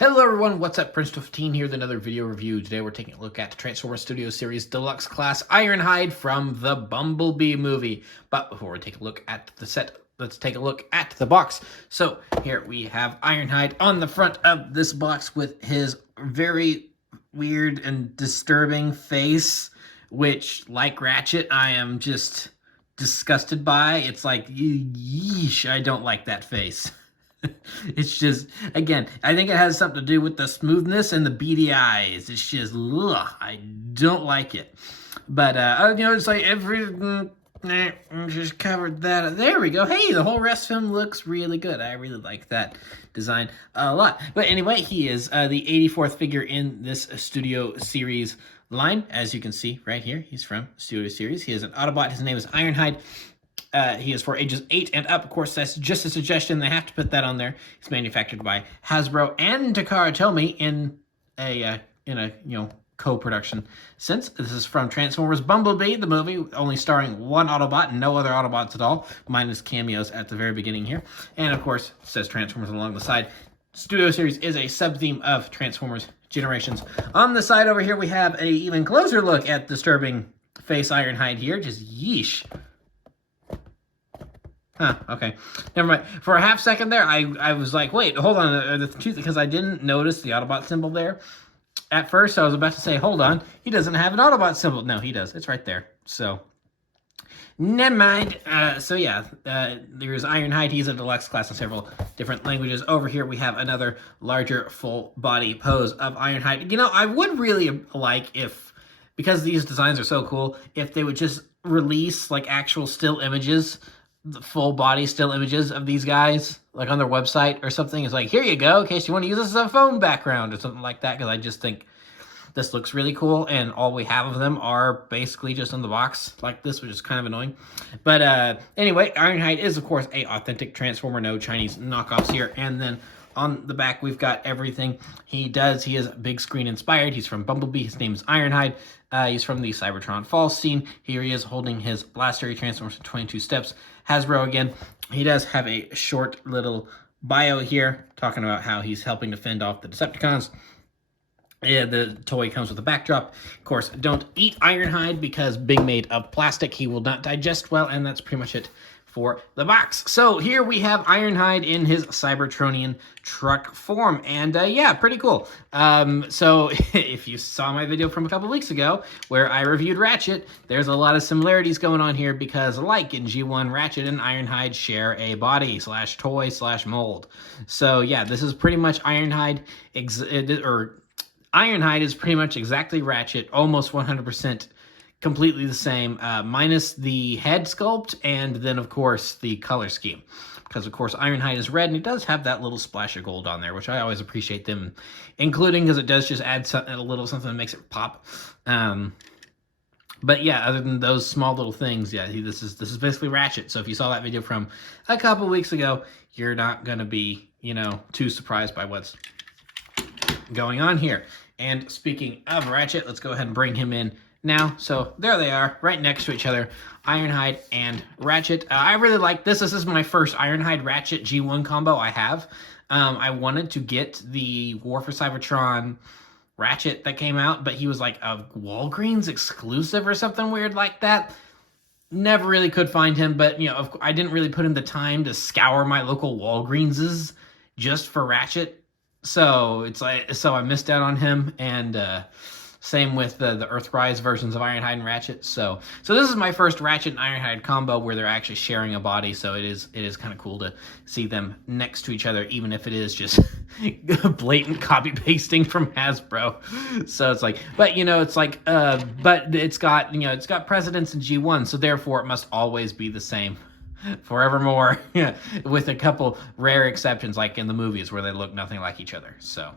Hello everyone, what's up? Prince15 here with another video review. Today we're taking a look at Transformers Studio Series Deluxe Class Ironhide from the Bumblebee movie. But before we take a look at the set, let's take a look at the box. So here we have Ironhide on the front of this box with his very weird and disturbing face, which, like Ratchet, I am just disgusted by. It's like, yeesh, I don't like that face. It's just, again, I think it has something to do with the smoothness and the beady eyes. It's just, ugh, I don't like it. But, it's like just covered that. There we go. Hey, the whole rest of him looks really good. I really like that design a lot. But anyway, he is the 84th figure in this Studio Series line. As you can see right here, he's from Studio Series. He is an Autobot. His name is Ironhide. He is for ages 8 and up. Of course, that's just a suggestion. They have to put that on there. It's manufactured by Hasbro and Takara Tomy in a co-production sense. This is from Transformers Bumblebee, the movie, only starring one Autobot and no other Autobots at all, minus cameos at the very beginning here. And of course, it says Transformers along the side. Studio Series is a sub-theme of Transformers Generations. On the side over here, we have an even closer look at disturbing face Ironhide here. Just yeesh. Huh, okay. Never mind. For a half second there, I was like, wait, hold on. Because I didn't notice the Autobot symbol there. At first, I was about to say, hold on. He doesn't have an Autobot symbol. No, he does. It's right there. So, never mind. There's Ironhide. He's a deluxe class in several different languages. Over here, we have another larger full body pose of Ironhide. You know, I would really like if, because these designs are so cool, if they would just release, like, actual still images, the full body still images of these guys, like on their website or something. It's like, here you go, in case you want to use this as a phone background or something like that, because I just think this looks really cool, and all we have of them are basically just in the box like this, which is kind of annoying. But anyway, Ironhide is, of course, a authentic Transformer, no Chinese knockoffs here. And then on the back, we've got everything he does. He is big screen inspired. He's from Bumblebee. His name is Ironhide. He's from the Cybertron Falls scene. Here he is holding his blaster. He transforms in 22 steps. Hasbro again. He does have a short little bio here talking about how he's helping to fend off the Decepticons. Yeah, the toy comes with a backdrop. Of course, don't eat Ironhide because being made of plastic, he will not digest well, and that's pretty much it for the box. So here we have Ironhide in his Cybertronian truck form, and yeah, pretty cool. So if you saw my video from a couple weeks ago where I reviewed Ratchet, there's a lot of similarities going on here because, like in G1, Ratchet and Ironhide share a body slash toy slash mold. So yeah, this is pretty much Ironhide, Ironhide is pretty much exactly Ratchet, almost 100% completely the same, minus the head sculpt and then, of course, the color scheme. Because, of course, Ironhide is red, and it does have that little splash of gold on there, which I always appreciate them including, because it does just add a little something that makes it pop. But yeah, other than those small little things, yeah, this is basically Ratchet. So if you saw that video from a couple weeks ago, you're not going to be, too surprised by what's going on here. And speaking of Ratchet, let's go ahead and bring him in now. So there they are, right next to each other, Ironhide and Ratchet. I really like this. This is my first Ironhide Ratchet G1 combo I have. I wanted to get the War for Cybertron Ratchet that came out, but he was like a Walgreens exclusive or something weird like that. Never really could find him, but I didn't really put in the time to scour my local Walgreenses just for Ratchet. So it's like, I missed out on him, and same with the Earthrise versions of Ironhide and Ratchet. So this is my first Ratchet and Ironhide combo where they're actually sharing a body. So it is kind of cool to see them next to each other, even if it is just blatant copy pasting from Hasbro. So it's like, but it's like, but it's got precedence in G1, so therefore it must always be the same forevermore. Yeah, with a couple rare exceptions, like in the movies where they look nothing like each other. So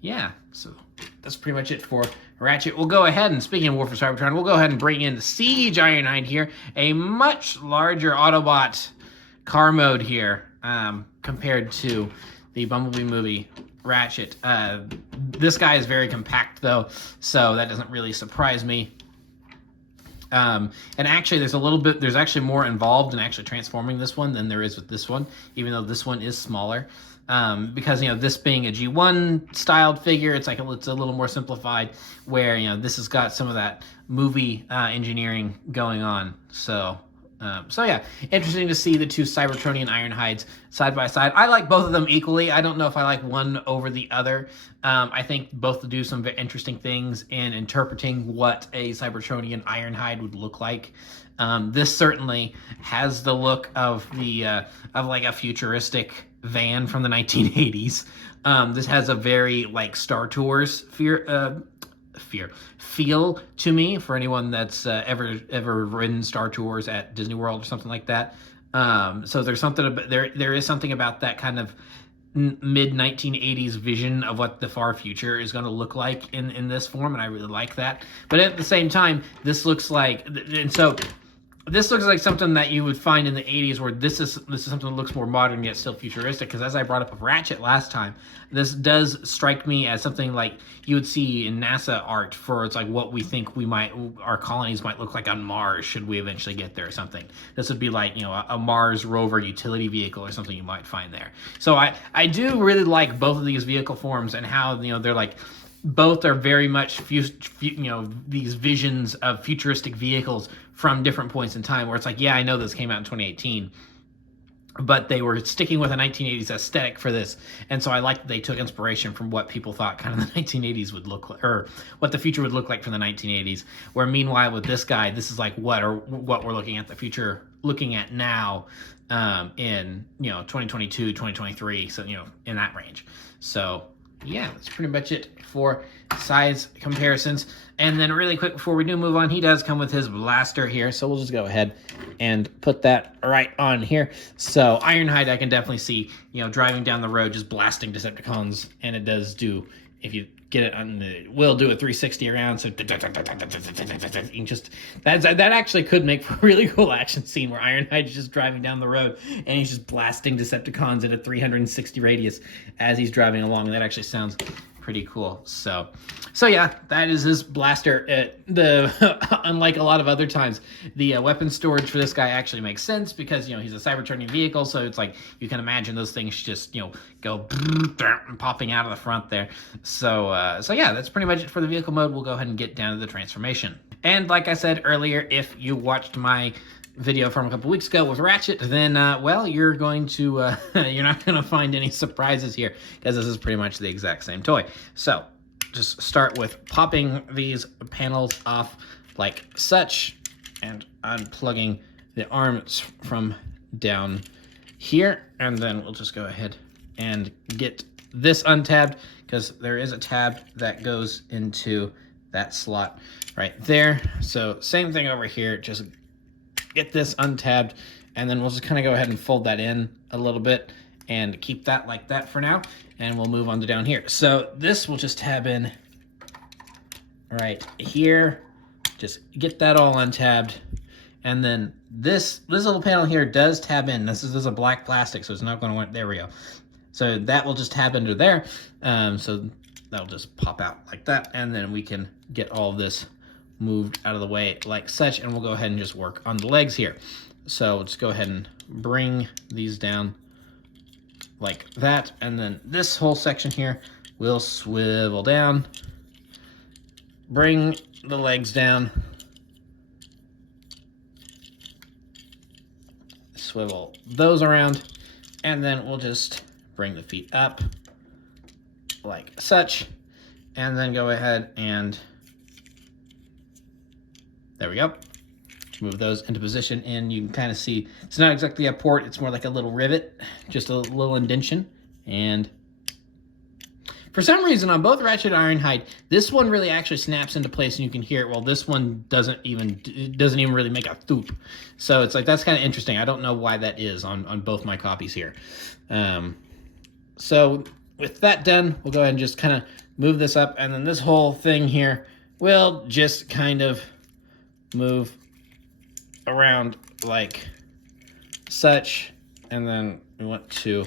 yeah, so that's pretty much it for Ratchet. We'll go ahead, and speaking of War for Cybertron, we'll go ahead and bring in Siege Ironhide here, a much larger Autobot car mode here compared to the Bumblebee movie Ratchet. This guy is very compact though, so that doesn't really surprise me. And actually, there's actually more involved in actually transforming this one than there is with this one, even though this one is smaller. because, this being a G1 styled figure, it's like it's a little more simplified, where, this has got some of that movie engineering going on. So yeah, interesting to see the two Cybertronian Ironhides side by side. I like both of them equally. I don't know if I like one over the other. I think both do some very interesting things in interpreting what a Cybertronian Ironhide would look like. This certainly has the look of of like a futuristic van from the 1980s. This has a very like Star Tours feel to me, for anyone that's ever ridden Star Tours at Disney World or something like that. So there's something about, there is something about that kind of mid 1980s vision of what the far future is going to look like in this form, and I really like that. But at the same time, this looks like, and so this looks like something that you would find in the 80s, where this is something that looks more modern yet still futuristic, because as I brought up with Ratchet last time, this does strike me as something like you would see in NASA art for, it's like what we think our colonies might look like on Mars should we eventually get there or something. This would be like, a Mars rover utility vehicle or something you might find there. So I do really like both of these vehicle forms, and how, they're like, both are very much these visions of futuristic vehicles from different points in time, where it's like, yeah, I know this came out in 2018, but they were sticking with a 1980s aesthetic for this, and so I like that they took inspiration from what people thought kind of the 1980s would look like, or what the future would look like from the 1980s. Where meanwhile with this guy, this is like what we're looking at the future, looking at now, in 2022, 2023, so in that range. So yeah, that's pretty much it for size comparisons. And then really quick before we do move on, he does come with his blaster here, so we'll just go ahead and put that right on here. So Ironhide, I can definitely see, driving down the road just blasting Decepticons, and it does do, if you get it on the, will do a 360 around, so you just, that actually could make for a really cool action scene where Ironhide is just driving down the road and he's just blasting Decepticons at a 360 radius as he's driving along, and that actually sounds pretty cool. So yeah, that is his blaster. Unlike a lot of other times, the weapon storage for this guy actually makes sense, because he's a Cybertronian vehicle, so it's like you can imagine those things just go popping out of the front there. So yeah, that's pretty much it for the vehicle mode. We'll go ahead and get down to the transformation. And like I said earlier, if you watched my video from a couple weeks ago with Ratchet, then well, you're going to you're not going to find any surprises here, because this is pretty much the exact same toy. So just start with popping these panels off like such, and unplugging the arms from down here, and then we'll just go ahead and get this untabbed, because there is a tab that goes into that slot right there. So same thing over here, just get this untabbed, and then we'll just kind of go ahead and fold that in a little bit and keep that like that for now, and we'll move on to down here. So this will just tab in right here, just get that all untabbed, and then this little panel here does tab in. This is a black plastic, so it's not going to want, there we go. So that will just tab into there, so that'll just pop out like that, and then we can get all of this moved out of the way like such, and we'll go ahead and just work on the legs here. So let's go ahead and bring these down like that, and then this whole section here will swivel down, bring the legs down, swivel those around, and then we'll just bring the feet up like such, and then go ahead and there we go. Move those into position, and you can kind of see it's not exactly a port, it's more like a little rivet, just a little indentation. And for some reason on both Ratchet and Ironhide, this one really actually snaps into place and you can hear it, while this one doesn't even really make a thoop. So it's like, that's kind of interesting. I don't know why that is on both my copies here. So with that done, we'll go ahead and just kind of move this up, and then this whole thing here will just kind of move around like such, and then we want to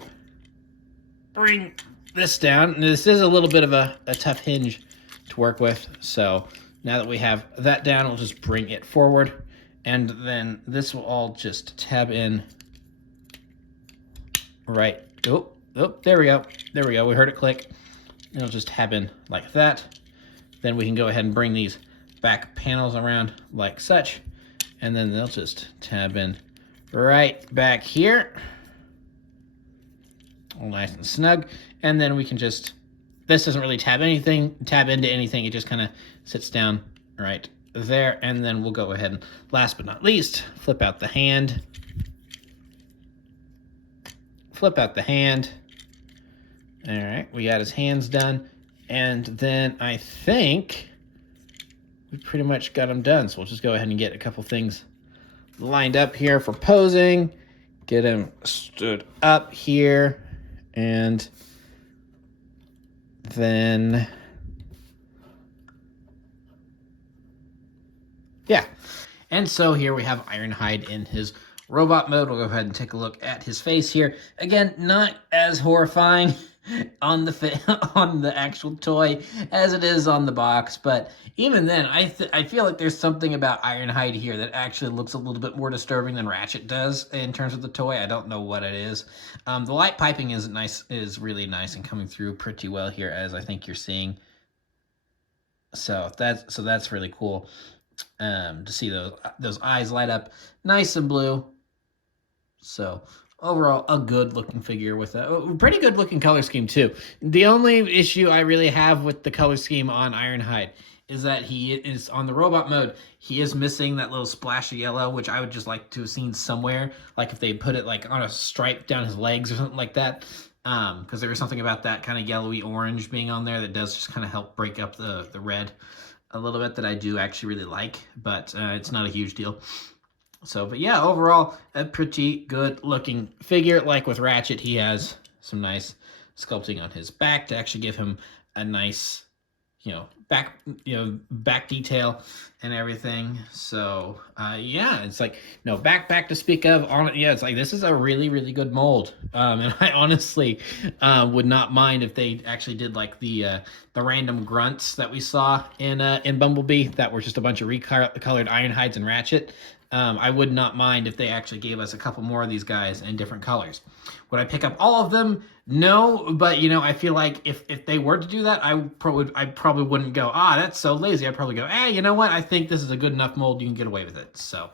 bring this down. And this is a little bit of a tough hinge to work with, so now that we have that down, we'll just bring it forward, and then this will all just tab in right Oh, there we go. There we go. We heard it click. It'll just happen like that. Then we can go ahead and bring these back panels around like such. And then they'll just tab in right back here. All nice and snug. And then we can just, this doesn't really tab into anything. It just kind of sits down right there. And then we'll go ahead and, last but not least, flip out the hand. Flip out the hand. All right, we got his hands done. And then I think we pretty much got him done. So we'll just go ahead and get a couple things lined up here for posing. Get him stood up here. And then, yeah. And so here we have Ironhide in his robot mode. We'll go ahead and take a look at his face here. Again, not as horrifying on the actual toy as it is on the box, but even then, I feel like there's something about Ironhide here that actually looks a little bit more disturbing than Ratchet does in terms of the toy. I don't know what it is. The light piping is really nice and coming through pretty well here, as I think you're seeing. So that's really cool to see those eyes light up nice and blue. So overall, a good-looking figure with a pretty good-looking color scheme, too. The only issue I really have with the color scheme on Ironhide is that he is, on the robot mode, he is missing that little splash of yellow, which I would just like to have seen somewhere. Like if they put it like on a stripe down his legs or something like that. Because there was something about that kind of yellowy orange being on there that does just kind of help break up the red a little bit, that I do actually really like. But it's not a huge deal. So, but yeah, overall, a pretty good looking figure. Like with Ratchet, he has some nice sculpting on his back to actually give him a nice, back detail and everything. So, yeah, it's like, no back to speak of on it. Yeah, it's like, this is a really, really good mold. And I honestly would not mind if they actually did like the random grunts that we saw in Bumblebee that were just a bunch of recolored Ironhides and Ratchet. I would not mind if they actually gave us a couple more of these guys in different colors. Would I pick up all of them? No, but I feel like if they were to do that, I probably wouldn't go, that's so lazy. I'd probably go, you know what? I think this is a good enough mold. You can get away with it. So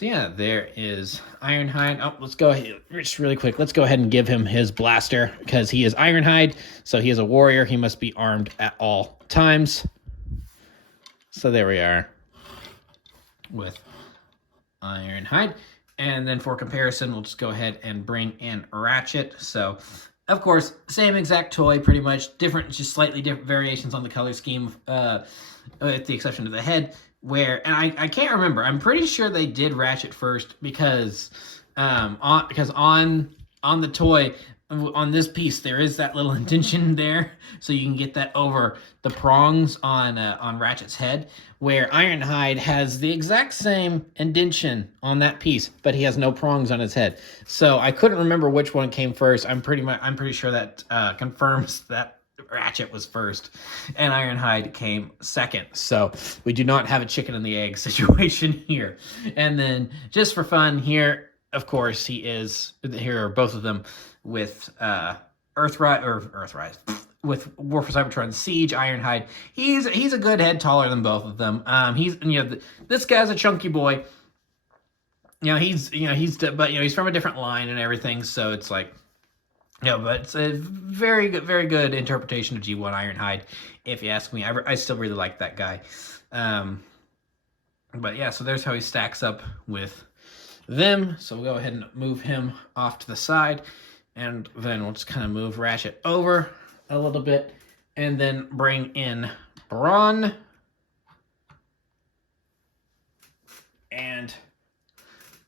yeah, there is Ironhide. Oh, let's go ahead, just really quick. Let's go ahead and give him his blaster because he is Ironhide. So he is a warrior. He must be armed at all times. So there we are with Ironhide. And then for comparison, we'll just go ahead and bring in Ratchet. So, of course, same exact toy, pretty much. Just slightly different variations on the color scheme, with the exception of the head. And I can't remember. I'm pretty sure they did Ratchet first because on the toy, on this piece, there is that little indentation there, so you can get that over the prongs on Ratchet's head, where Ironhide has the exact same indentation on that piece, but he has no prongs on his head. So I couldn't remember which one came first. I'm pretty sure that confirms that Ratchet was first, and Ironhide came second. So we do not have a chicken and the egg situation here. And then just for fun here, of course, here are both of them with Earthrise, with War for Cybertron Siege. Ironhide, he's a good head taller than both of them. This guy's a chunky boy. He's from a different line and everything. So it's like, but it's a very good interpretation of G1 Ironhide, if you ask me. I still really like that guy. But yeah, so there's how he stacks up with them. So we'll go ahead and move him off to the side, and then we'll just kind of move Ratchet over a little bit, and then bring in Brawn and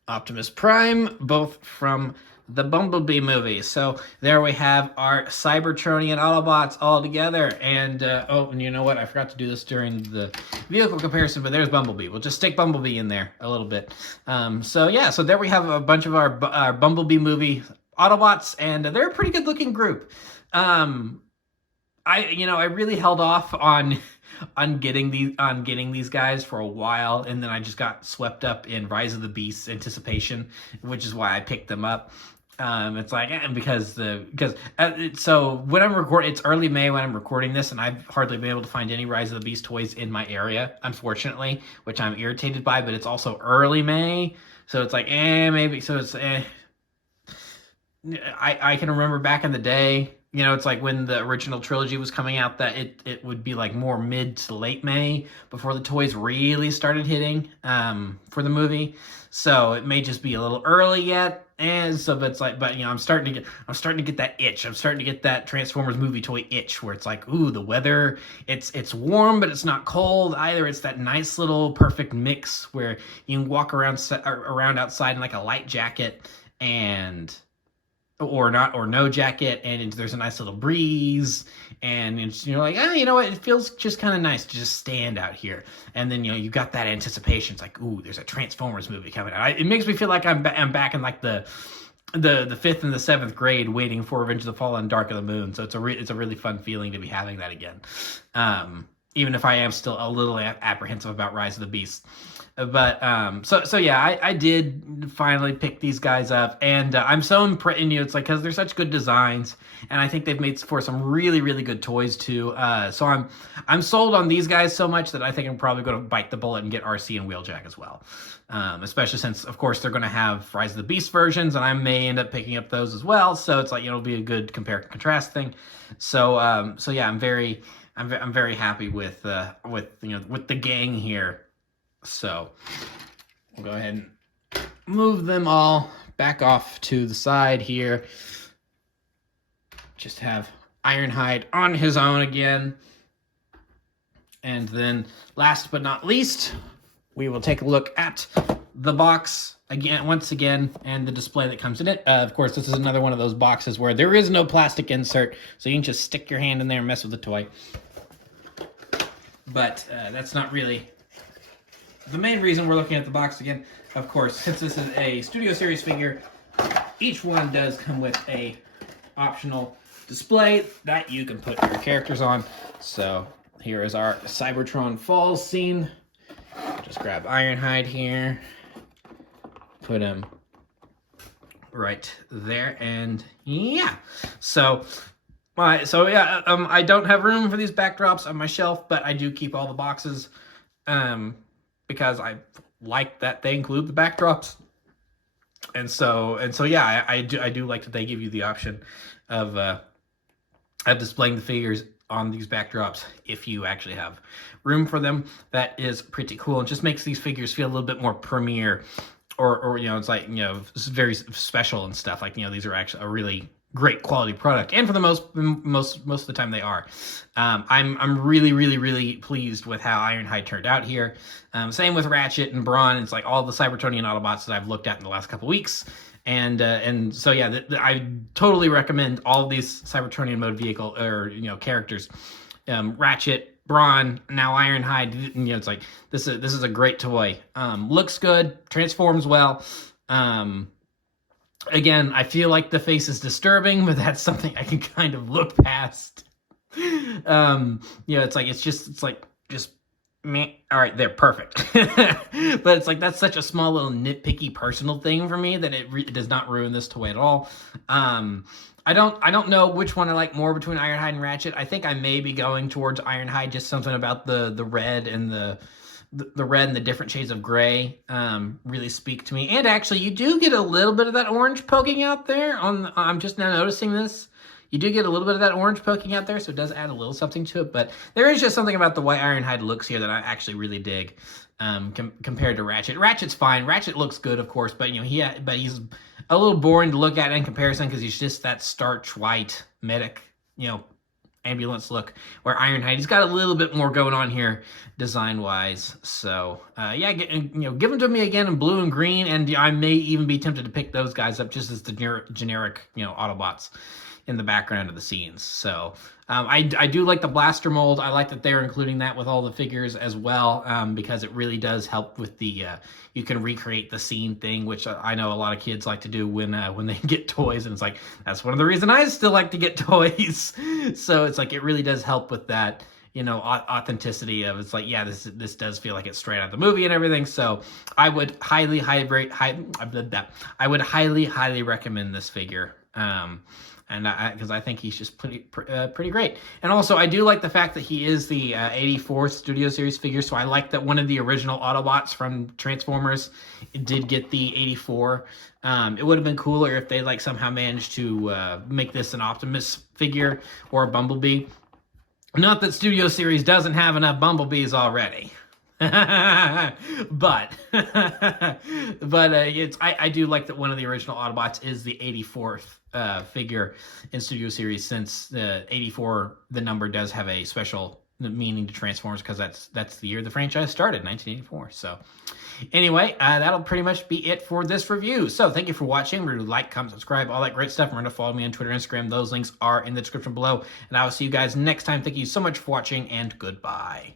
Optimus Prime, both from the Bumblebee movie. So there we have our Cybertronian Autobots all together. And and you know what? I forgot to do this during the vehicle comparison, but there's Bumblebee. We'll just stick Bumblebee in there a little bit. So there we have a bunch of our Bumblebee movie Autobots, and they're a pretty good looking group. I really held off on getting these guys for a while, and then I just got swept up in Rise of the Beasts anticipation, which is why I picked them up. It's like so when I'm recording, it's early May when I'm recording this, and I've hardly been able to find any Rise of the Beast toys in my area, unfortunately, which I'm irritated by. But it's also early May, so it's like maybe. So it's I can remember back in the day, it's like when the original trilogy was coming out, that it would be like more mid to late May before the toys really started hitting for the movie. So it may just be a little early yet. And so, but it's like, but I'm starting to get that itch. I'm starting to get that Transformers movie toy itch, where it's like, ooh, the weather, it's warm, but it's not cold either. It's that nice little perfect mix where you can walk around outside in like a light jacket and or no jacket, and there's a nice little breeze, and it's, like, you know what, it feels just kind of nice to just stand out here. And then you got that anticipation. It's like, ooh, there's a Transformers movie coming out. It makes me feel like I'm back in like the 5th and the 7th grade, waiting for Revenge of the Fallen, Dark of the Moon. So it's a really fun feeling to be having that again, even if I am still a little apprehensive about Rise of the Beast. But so yeah, I did finally pick these guys up, and I'm so impressed. It's like, because they're such good designs, and I think they've made for some really, really good toys too. So I'm sold on these guys so much that I think I'm probably going to bite the bullet and get RC and Wheeljack as well. Especially since, of course, they're going to have Rise of the Beast versions, and I may end up picking up those as well. So it's like, it'll be a good compare and contrast thing. So yeah, I'm very happy with the gang here. So we'll go ahead and move them all back off to the side here. Just have Ironhide on his own again. And then last but not least, we will take a look at the box once again, and the display that comes in it. Of course, this is another one of those boxes where there is no plastic insert, so you can just stick your hand in there and mess with the toy. But that's not really the main reason we're looking at the box again. Of course, since this is a Studio Series figure, each one does come with a optional display that you can put your characters on. So here is our Cybertron Falls scene. Just grab Ironhide here, put him right there, and yeah. So yeah, I don't have room for these backdrops on my shelf, but I do keep all the boxes, because I like that they include the backdrops. And so yeah, I do like that they give you the option of displaying the figures on these backdrops if you actually have room for them. That is pretty cool. It just makes these figures feel a little bit more premiere, or it's like, it's very special and stuff. Like, these are actually a really great quality product, and for the most of the time they are. I'm really pleased with how Ironhide turned out here. Same with Ratchet and Brawn. It's like all the Cybertronian Autobots that I've looked at in the last couple weeks. And so yeah, I totally recommend all of these Cybertronian mode vehicle characters. Ratchet, Brawn, now Ironhide. It's like this is a great toy. Looks good, transforms well. Again, I feel like the face is disturbing, but that's something I can kind of look past. It's like me. All right, they're perfect. But it's like, that's such a small little nitpicky personal thing for me that it does not ruin this toy at all. I don't know which one I like more between Ironhide and Ratchet. I think I may be going towards Ironhide. Just something about the red and the red and the different shades of gray really speak to me. And actually, you do get a little bit of that orange poking out there. I'm just now noticing this. You do get a little bit of that orange poking out there, so it does add a little something to it. But there is just something about the way Ironhide looks here that I actually really dig, compared to Ratchet. Ratchet's fine. Ratchet looks good, of course, but but he's a little boring to look at in comparison, because he's just that starch white medic, ambulance look, where Ironhide, he's got a little bit more going on here design wise. So yeah, give them to me again in blue and green, and I may even be tempted to pick those guys up just as the generic Autobots in the background of the scenes. So I do like the blaster mold. I like that they're including that with all the figures as well, because it really does help with the you can recreate the scene thing, which I know a lot of kids like to do when they get toys, and it's like, that's one of the reasons I still like to get toys. So it's like, it really does help with that, authenticity of, it's like, yeah, this does feel like it's straight out of the movie and everything. So I would highly recommend this figure. And because I think he's just pretty great. And also, I do like the fact that he is the 84 Studio Series figure. So I like that one of the original Autobots from Transformers did get the 84. It would have been cooler if they like somehow managed to make this an Optimus figure or a Bumblebee. Not that Studio Series doesn't have enough Bumblebees already. but I do like that one of the original Autobots is the 84th figure in Studio Series, since the 84, the number does have a special meaning to Transformers, because that's the year the franchise started, 1984. So anyway, that'll pretty much be it for this review. So thank you for watching. Remember to like, comment, subscribe, all that great stuff. Remember to follow me on Twitter and Instagram. Those links are in the description below. And I will see you guys next time. Thank you so much for watching, and goodbye.